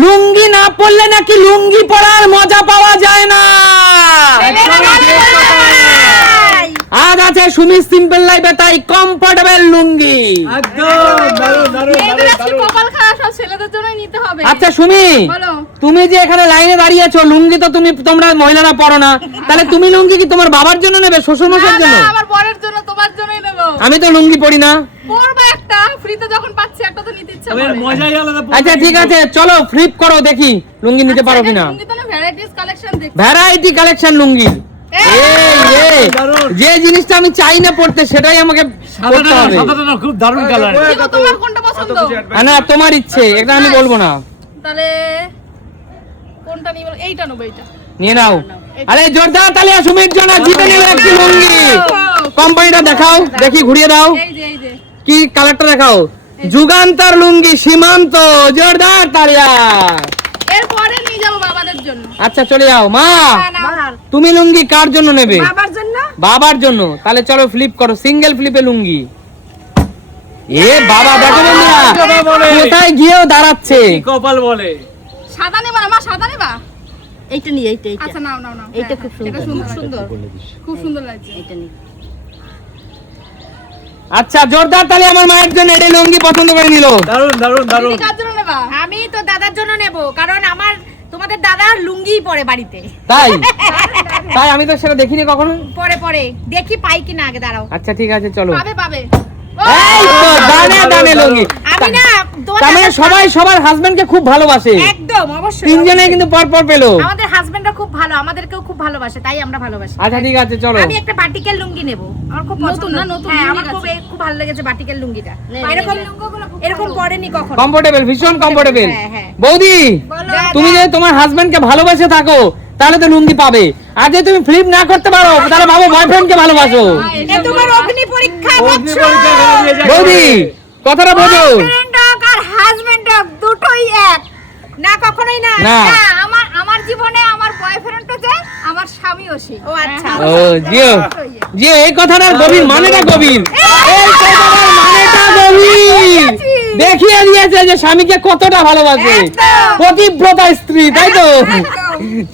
লুঙ্গি না পরলে নাকি লুঙ্গি পরার মজা পাওয়া যায় না। আজ আছে সুমি সিম্পল লাইফে তাই কমফোর্টেবল লুঙ্গি। আচ্ছা সুমি, তুমি যে এখানে লাইনে দাঁড়িয়ে আছো, লুঙ্গি তো তোমরা মহিলারা পরো না, তাহলে তুমি লুঙ্গি কি তোমার বাবার জন্য নেবে, শ্বশুর মশাইয়ের জন্য? আমার বরের জন্য, তোমার জন্যই নেব। আমি তো লুঙ্গি পরি না। পরবা একটা, ফ্রিতে যখন পাচ্ছি একটা তো নিতে ইচ্ছা করে। মজাই আলাদা। আচ্ছা ঠিক আছে, চলো ফ্লিপ করো দেখি লুঙ্গি নিতে পারো কিনা। লুঙ্গি তো না ভ্যারাইটিস কালেকশন দেখছি। ভ্যারাইটি কালেকশন লুঙ্গি। যে জিনিসটা আমি চাই না পড়তে সেটাই আমাকে পড়তে হবে। সাদাটা না খুব দারুণ কালার। তোমার কোনটা পছন্দ? না তোমার ইচ্ছে, এটা আমি বলবো না। তাহলে কোনটা নিব? এইটা নেব। এইটা নিয়ে নাও। আরে জোরদার তালি সুমির জন্য, জিতে নিল একটি লুঙ্গি। কোম্পানিটা দেখাও দেখি, ঘুরিয়ে দাও। এই যে কি কালারটা দেখাও। যুগান্তর লুঙ্গি সীমান্ত, জোরদার তালিয়া। এরপরে নিয়ে যাব বাবাদের জন্য। আচ্ছা চলে যাও। মা তুমি লুঙ্গি কার জন্য নেবে? বাবার জন্য। বাবার জন্য। তাহলে চলো ফ্লিপ করো, সিঙ্গেল ফ্লিপে লুঙ্গি। এ বাবা দেখো বন্ধুরা কোথায় গিয়েও দাঁড়াচ্ছে। কপাল বলে। সাদা নেবা না মা? সাদা নেবা? এইটা নি, এইটা আচ্ছা নাও। এইটা খুব সুন্দর। এটা সুন্দর। খুব সুন্দর লাগছে। এইটা নি। আচ্ছা জোরদার তালি আমার মায়ের জন্য, এটা লুঙ্গি পছন্দ করে নিল। দারুণ দারুণ দারুণ। তুমি কার জন্য নেবা? আমি তো দাদার জন্য নেব, কারণ আমার তোমাদের দাদা লুঙ্গি পরে বাড়িতে। তাই তাই আমি তো সেটা দেখিনি কখনো। পরে দেখি পাই কিনা, আগে দাঁড়াও। আচ্ছা ঠিক আছে চলো। পাবে। এই তো দানে দানে লুঙ্গি। আমি না তার মানে সবাই সবার হাজবেন্ডকে খুব ভালোবাসে। একদম অবশ্যই। তিনজনে কিন্তু পর পেলো। আমাদের হাজবেন্ডরা খুব ভালো, আমাদেরকেও খুব ভালোবাসে, তাই আমরা ভালোবাসি। আচ্ছা ঠিক আছে চলো। আমি একটা বাটিকেল লুঙ্গি নেব, আমার খুব পছন্দ। নতুন হ্যাঁ, আমার লুঙ্গি খুব ভালো লেগেছে বাটিকেল লুঙ্গিটা। এরকম পরেনি কখনো। কমফোর্টেবল, ভীষণ কমফোর্টেবল। হ্যাঁ। বৌদি তুমি যদি তোমার হাজবেন্ডকে ভালোবাসে থাকো তাহলে তো লুঙ্গি পাবে। আর যদি তুমি ফ্লিপ না করতে পারো তাহলে ভাবো বয়ফ্রেন্ডকে ভালোবাসো। এ তোমার অগ্নি পরীক্ষা অগ্নি বলছো। পরীক্ষা করে দিয়ে যায়। বৌদি কথাটা বোঝো। বয়ফ্রেন্ড আর হাজবেন্ড দুটোই এক না, কখনোই না। না আমার জীবনে আমার বয়ফ্রেন্ডও যে আমার স্বামীও সে। ও আচ্ছা। ও জিও জিও, এই কথাটার গভীর মানেটা গভীর। এই কথাটার মানেটা গভীর। দেখিয়ে দিয়েছে যে স্বামীকে কতটা ভালোবাসে। পতিব্রতা স্ত্রী, তাই তো?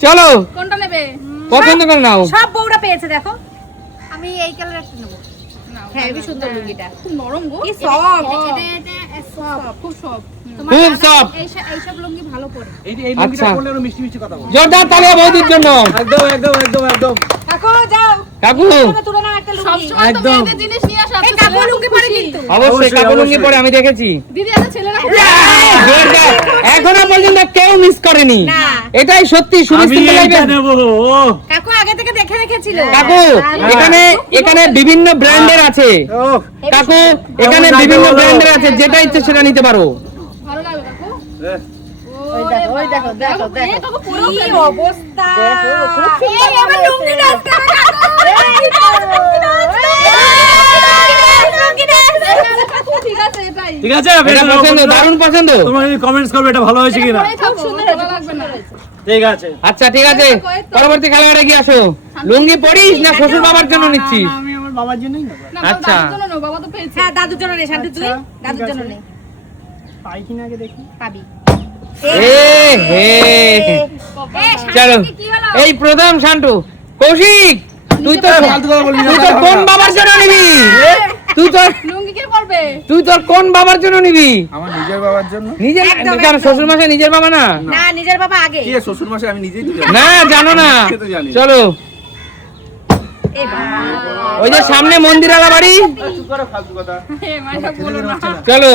চলো কোনটা নেবে? পছন্দ করে নাও। সব বউরা পেয়েছে দেখো। আমি এই কালার একটা নেব। হ্যাঁ, এই সুন্দর লুঙ্গিটা। খুব নরম গো। কি সফট। খুব সফট। খুব soft। এইসব লুঙ্গি ভালো পরে। এই আচ্ছা। লুঙ্গিটা পরলে আরো মিষ্টি মিষ্টি কথা বলে। জোরদার তালিয়া বৌদির জন্য। একদম। কাকু যাও। কাকু তুলে নাও একটা লুঙ্গি। সবসময় তো একদম। মেয়েদের জিনিস নিয়ে আসা। এই কাকু লুঙ্গি পরে কিন্তু। অবশ্যই কাকু লুঙ্গি অবশ্যই। পরে আমি দেখেছি। দিদি আছে ছেলেরা খুব জোরদার। এখনো পর্যন্ত কেউ মিস করেনি। না। এটাই সত্যি আমি সুমিত এইটা নেব। কাকু আগে থেকে দেখে রেখেছিল। কাকু এখানে বিভিন্ন ব্র্যান্ডের আছে। ওহ, কাকু এখানে বিভিন্ন ব্র্যান্ডের আছে, যেটা ইচ্ছে সেটা নিতে পারো। ভালো লাগবে কাকু। ওই দেখো এই কাকু পুরো কি ফেলে। অবস্থা। খুব সুন্দর এই আমার লুঙ্গি নাচতে হবে কাকু। কাকু ঠিক আছে এটাই। ঠিক আছে এটা পছন্দ, দারুণ পছন্দ। তোমরা কমেন্টস করবে এটা ভালো হয়েছে কিনা। খুব সুন্দর ভালো লাগবে না। ঠিক আছে। আচ্ছা ঠিক আছে, পরবর্তী খেলোয়াড়ে কি আসো। লুঙ্গি পরিস না শ্বশুর বাবার জন্য নিচ্ছিস? আমি আমার বাবার জন্যই নেব। না আচ্ছা। বাবার জন্য নাও, বাবা তো পেয়েছে। হ্যাঁ, দাদুর জন্য নে, শান্তি তুই দাদুর জন্য নে। পাই কিনা আগে দেখি। পাবি। এ হে চলো, এই প্রথম শান্টু। কৌশিক তুই তো কোন বাবার জন্য নিবি? লুঙ্গি কে পরবে? তুই তোর কোন বাবার জন্য নিবি? আমার নিজের বাবার জন্য। নিজের একদম, কারণ একদম। শ্বশুর মাসে নিজের বাবা না? না, নিজের বাবা আগে। কি শ্বশুর মাসে আমি নিজেই তো জানি। না জানো না। সে তো জানি। চলো এই বাবা। ওই যে সামনে মন্দিরালা বাড়ি, চুপ করো, ফালতু কথা। হে মাইসা বলো না। চলো।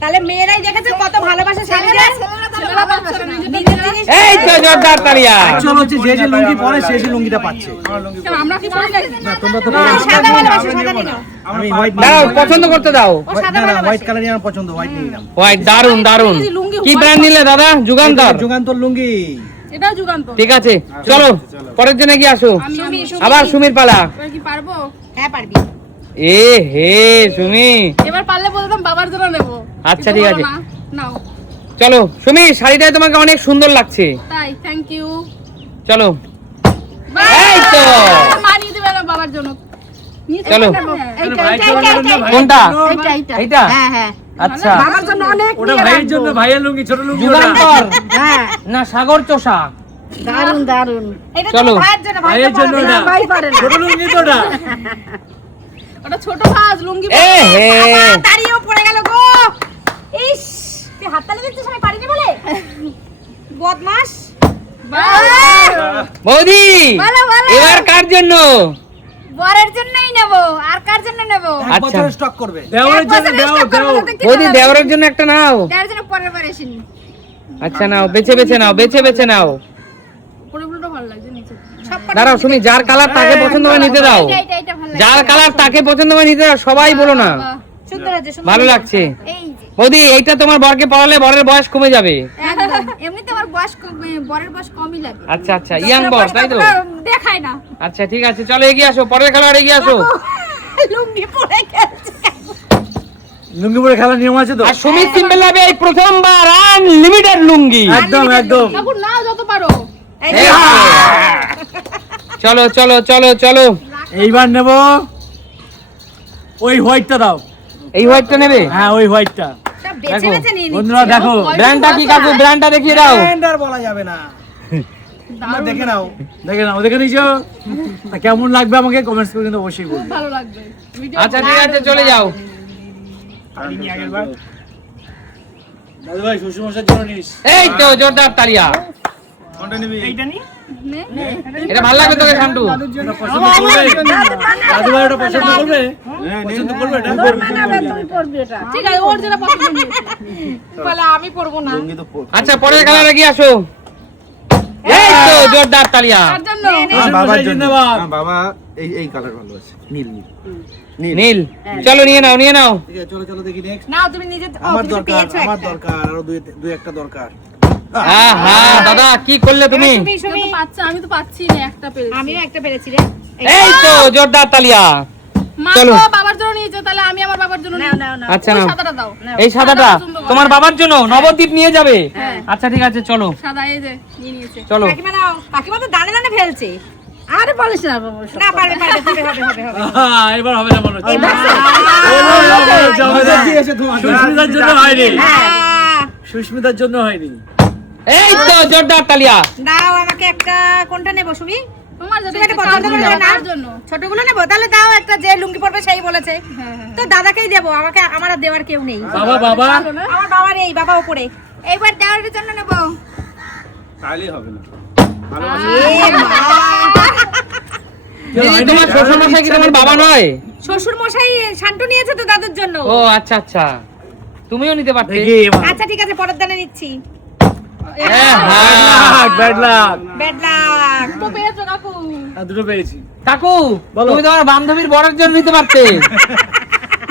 তাহলে মেয়েরাই দেখেছে কত ভালোবাসে স্বামীদের। ছেলেরা পাচ্ছে না, নিজের জিনিস। এই তো জোরদার তালিয়া। চলো হচ্ছে যে যে লুঙ্গি পরে সে সে লুঙ্গিটা পাচ্ছে। আমার লুঙ্গি কেন আমরা কি পরি নাকি? না তোমরা তো সাদা ভালোবাসে, সাদা নিও। আমি হোয়াইট দাও পছন্দ করতে দাও। ও সাদা না ভালোবাসে। হোয়াইট কালারই আমার পছন্দ, হোয়াইট নিয়ে নিলাম। ওয়াই দারুন দারুন। লুঙ্গি কি ব্র্যান্ড নিলে দাদা? যুগান্তর। যুগান্তর লুঙ্গি। এটাও যুগান্ত। ঠিক আছে চলো, পরের জন্য কি আসো। আমি আবার সুমির পালা। এবার কি পারবো? হ্যাঁ, পারবি। এ হে সুমি। এবার পারলে বলতাম বাবার জন্য নেব। আচ্ছা, কিন্তু ঠিক বলো আছে। না। নাও। চলো সুমি, শাড়িটা তোমাকে অনেক সুন্দর লাগছে। তাই থ্যাংক ইউ। চলো এই তো। মানিয়ে দেবে না বাবার জন্য। চলো। এইটা কোনটা? এইটা। এইটা? হ্যাঁ হ্যাঁ। আচ্ছা আমার জন্য অনেক ওটা ভাইয়ের জন্য, ভাইয়ের লুঙ্গি, ছোট লুঙ্গি ওটা। যুগান্তর হ্যাঁ না সাগর চোষা? দারুন দারুন। এটা চলো। তো ভাইয়ের জন্য, ভাইয়ের জন্য ওটা। ভাই পারে না। ছোট লুঙ্গি তো ওটা। ওটা ছোট ভাজ লুঙ্গি। এ হে আমার দাঁড়িয়েও পড়ে গেল গো। ইস, তুই হাততালি দিচ্ছিস আমি পারিনি বলে? বদমাস। বৌদি ভালো, ভালো। এবার কার জন্য? বরের জন্যই নেব, আর কার জন্য নেব? এক আচ্ছা। বছরের স্টক করবে। এক দেওয়ারের জন্য বছরের দেও, stock করবো দেও। তো দেখতে বৌদি ভালো লাগবে। দেওরের জন্য একটা নাও। দেওয়ার জন্য পরের বার এসিনি। আচ্ছা নাও, বেছে বেছে নাও, বেছে বেছে নাও। পুরো পুরোটা ভালো লাগছে নিচে। দাঁড়াও সুমি, যার কালার তাকে পছন্দ হয় নিতে দাও। এটা ভালো লাগছে। যার কালার তাকে পছন্দ হয় নিতে দাও, সবাই বলো না। বাহ, সুন্দর আছে, সুন্দর। ভালো লাগছে এই যে বৌদি, এইটা তোমার বরকে পড়ালে বরের বয়স কমে যাবে। একদম। এমনিতে আমার বয়স বরের বয়স কমই লাগে। আচ্ছা আচ্ছা, ইয়াং বর তাই তো? দেখায় না। আচ্ছা ঠিক আছে, চলো এগিয়ে আসো, পরের খেলোয়াড় এগিয়ে আসো। লুঙ্গি পরে গেছে। লুঙ্গি পরে খেলার নিয়ম আছে তো? আর সুমিত সিম্পল লাভে এই প্রথমবার আনলিমিটেড লুঙ্গি। একদম একদম। ঠাকুর নাও যত পারো। এই এই তো। চলো চলো চলো চলো, এইবার নেব ওই হোয়াইটটা দাও। এই হোয়াইটটা নেবে? হ্যাঁ ওই হোয়াইটটা। সব বেছে দেখো, বেছে নিয়ে বন্ধুরা নিচ্ছি। দেখো। ব্র্যান্ডটা কি কাকু, ব্র্যান্ডটা দেখিয়ে দাও। ব্র্যান্ডার বলা যাবে না। তোমরা দেখে নাও। দেখে নাও, দেখে নিছো? তা কেমন লাগবে আমাকে কমেন্টস করে কিন্তু অবশ্যই বলবে। ভালো লাগবে। আচ্ছা ঠিক আছে, চলে যাও। দাদু ভাই শ্বশুর মশাইয়ের জন্য নিস। এই তো জোরদার তালিয়া। কোনটা নিবি? এটা ভালো লাগবে তোকে শান্টু? এটা পছন্দ করবে? দাদু ভাই ওটা পছন্দ করবে? পছন্দ করবে এটা? ঠিক আছে, ওর যেটা পছন্দ হয়েছে। বলে আমি পরবো না। লুঙ্গি তো পর- আচ্ছা পরের খেলার এগিয়ে আসো। এই তো জোরদার তালিয়া। তার জন্য আমার বাবার মশাই জন্য। জিন্দাবাদ। আমার বাবা এই কালার ভালো আছে, নীল নীল। নীল, চলো নিয়ে নাও, নিয়ে নাও। ঠিক আছে, চলো চলো দেখি নেক্সট। নাও তুমি নিজে আমার তুমি দরকার, পেয়েছো আমার একটা। দরকার, আরো দুই একটা দরকার। আহা দাদা কি করলে তুমি? তুমি তুমি তুমি পাচ্ছ, আমি তো পাচ্ছি না, একটা পেরেছি। আমিও একটা পেরেছি রে। এই তো জোরদার তালিয়া। মা চলো। তো বাবার জন্য নিয়েছো, তাহলে আমি আমার বাবার জন্য নাও নিই। নাও নাও। আচ্ছা ওই নাও, সাদাটা দাও। এই সাদাটা তোমার বাবার জন্য নবদ্বীপ নিয়ে যাবে? হ্যাঁ। আচ্ছা ঠিক আছে, চলো সাদা এই যে নিয়ে নিয়েছে। চলো। কাকিমা নাও। কাকিমা তো দানে দানে ফেলছে। আরে বলিস না বাবা। না পারবে পারবে হবে হবে হবে হবে। এবার হবে না মনে হচ্ছে। এবার আমাদের কি এসে তোমার? সুস্মিতার জন্য হয়নি। হ্যাঁ। সুস্মিতার জন্য হয়নি। এই তো জোরদার তালিয়া। দাও আমাকে একটা, কোনটা নেব সুমি? তোমার যদি তুমি একটা পছন্দ করে দেবে না? তার জন্য। ছোটগুলো নেবো? তাহলে দাও একটা, যে লুঙ্গি পরবে সেই বলেছে। হ্যাঁ। তো দাদাকেই দেবো, আমাকে আমার আর দেওয়ার কেউ নেই। বাবা বাবা আমার বাবার এই বাবা উপরে। এইবার দেওয়ার জন্য নেব। তাহলেই হবে না। দিদি, তোমার শ্বশুর মশাই কি তোমার বাবা নয়? শ্বশুর মশাই শান্টু নিয়েছে তো দাদুর জন্য। ও আচ্ছা আচ্ছা, তুমিও নিতে পারতে। দেখি এবার। আচ্ছা ঠিক আছে, পরের দানে নিচ্ছি। হ্যাঁ, ব্যাড লাক। Bad luck. তো পেয়েছো কাকু। দুটো পেয়েছি। কাকু বলো। তুমি তোমার বান্ধবীর বরের জন্য নিতে পারতে।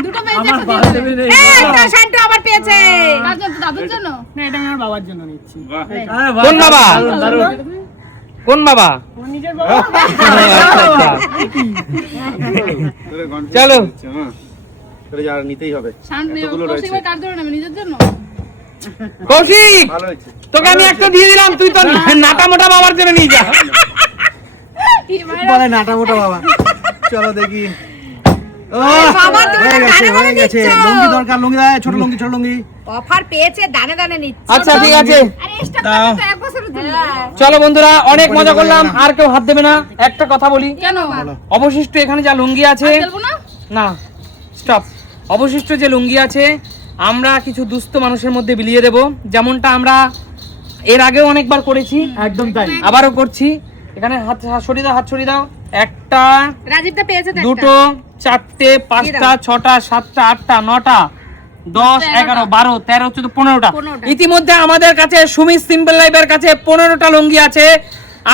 দুটো পেয়েছে, আমার একটা দিয়ে দেবে। বান্ধবী নেই। এই তো শান্টু আবার পেয়েছে। কার জন্য? দাদুর জন্য? বাহ। আরে বাহ, কোন বাবা? দারুণ, দারুণ। কোন বাবা? ও, আচ্ছা, আচ্ছা। তোরে confuse চলো। হচ্ছে, হ্যাঁ। তোরে যা নিতেই হবে। শান্তি এতগুলো কৌশিক রয়েছে। ভাই কার জন্য নেবে? নিজের জন্য? কৌশিক, ভালো হয়েছে। তোকে আমি একটা দিয়ে দিলাম, তুই তো নাটা মোটা বাবার জন্য নিয়ে যা। বলে নাটা মোটা বাবা। চলো দেখি। ও, বাবা, তুমি হয়ে তো গেছে, দানে হয়ে দানে গেছে। নিচ্ছ। লুঙ্গি দরকার, লুঙ্গি দাও, ছোট লুঙ্গি, ছোট লুঙ্গি। অফার পেয়েছে, দানে দানে নিচ্ছে। আচ্ছা ঠিক আছে, আরে স্টার দাও। তো এক বছরের জন্য। চলো বন্ধুরা, অনেক মজা করলাম, আর কেউ হাত দেবে না। একটা কথা বলি, কেন? অবশিষ্ট এখানে যা লুঙ্গি আছে, খেলবো না? না স্টপ, অবশিষ্ট যে লুঙ্গি আছে আমরা কিছু দুস্থ মানুষের মধ্যে বিলিয়ে দেব, যেমনটা আমরা এর আগেও অনেকবার করেছি, একদম তাই। আবারও করছি। এখানে হাত সরিয়ে দাও, হাত সরিয়ে দাও। একটা, রাজীবটা পেয়েছে তো একটা। দুটো, চারটে, পাঁচটা, ছটা, সাতটা, আটটা, নটা, 10, 11, 12, 13, 14, 15টা। ইতিমধ্যে আমাদের কাছে সুমিত সিম্পল লাইফের কাছে 15টা লুঙ্গি আছে।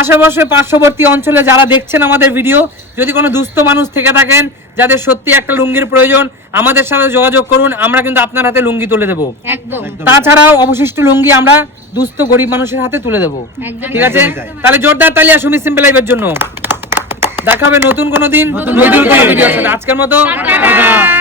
আশেপাশে পার্শ্ববর্তী অঞ্চলে যারা দেখছেন আমাদের ভিডিও, যদি কোনো দুস্থ মানুষ থেকে থাকেন যাদের সত্যি একটা লুঙ্গির প্রয়োজন, আমাদের সাথে যোগাযোগ করুন, আমরা কিন্তু আপনার হাতে লুঙ্গি তুলে দেবো। একদম। তাছাড়াও অবশিষ্ট লুঙ্গি আমরা দুস্থ গরিব মানুষের হাতে তুলে দেবো। ঠিক আছে, তাহলে জোরদার তালিয়া সুমিত সিম্পল লাইফের জন্য। দেখা হবে নতুন কোনো দিন নতুন কোনো ভিডিওর সাথে। আজকের মতো টাটা।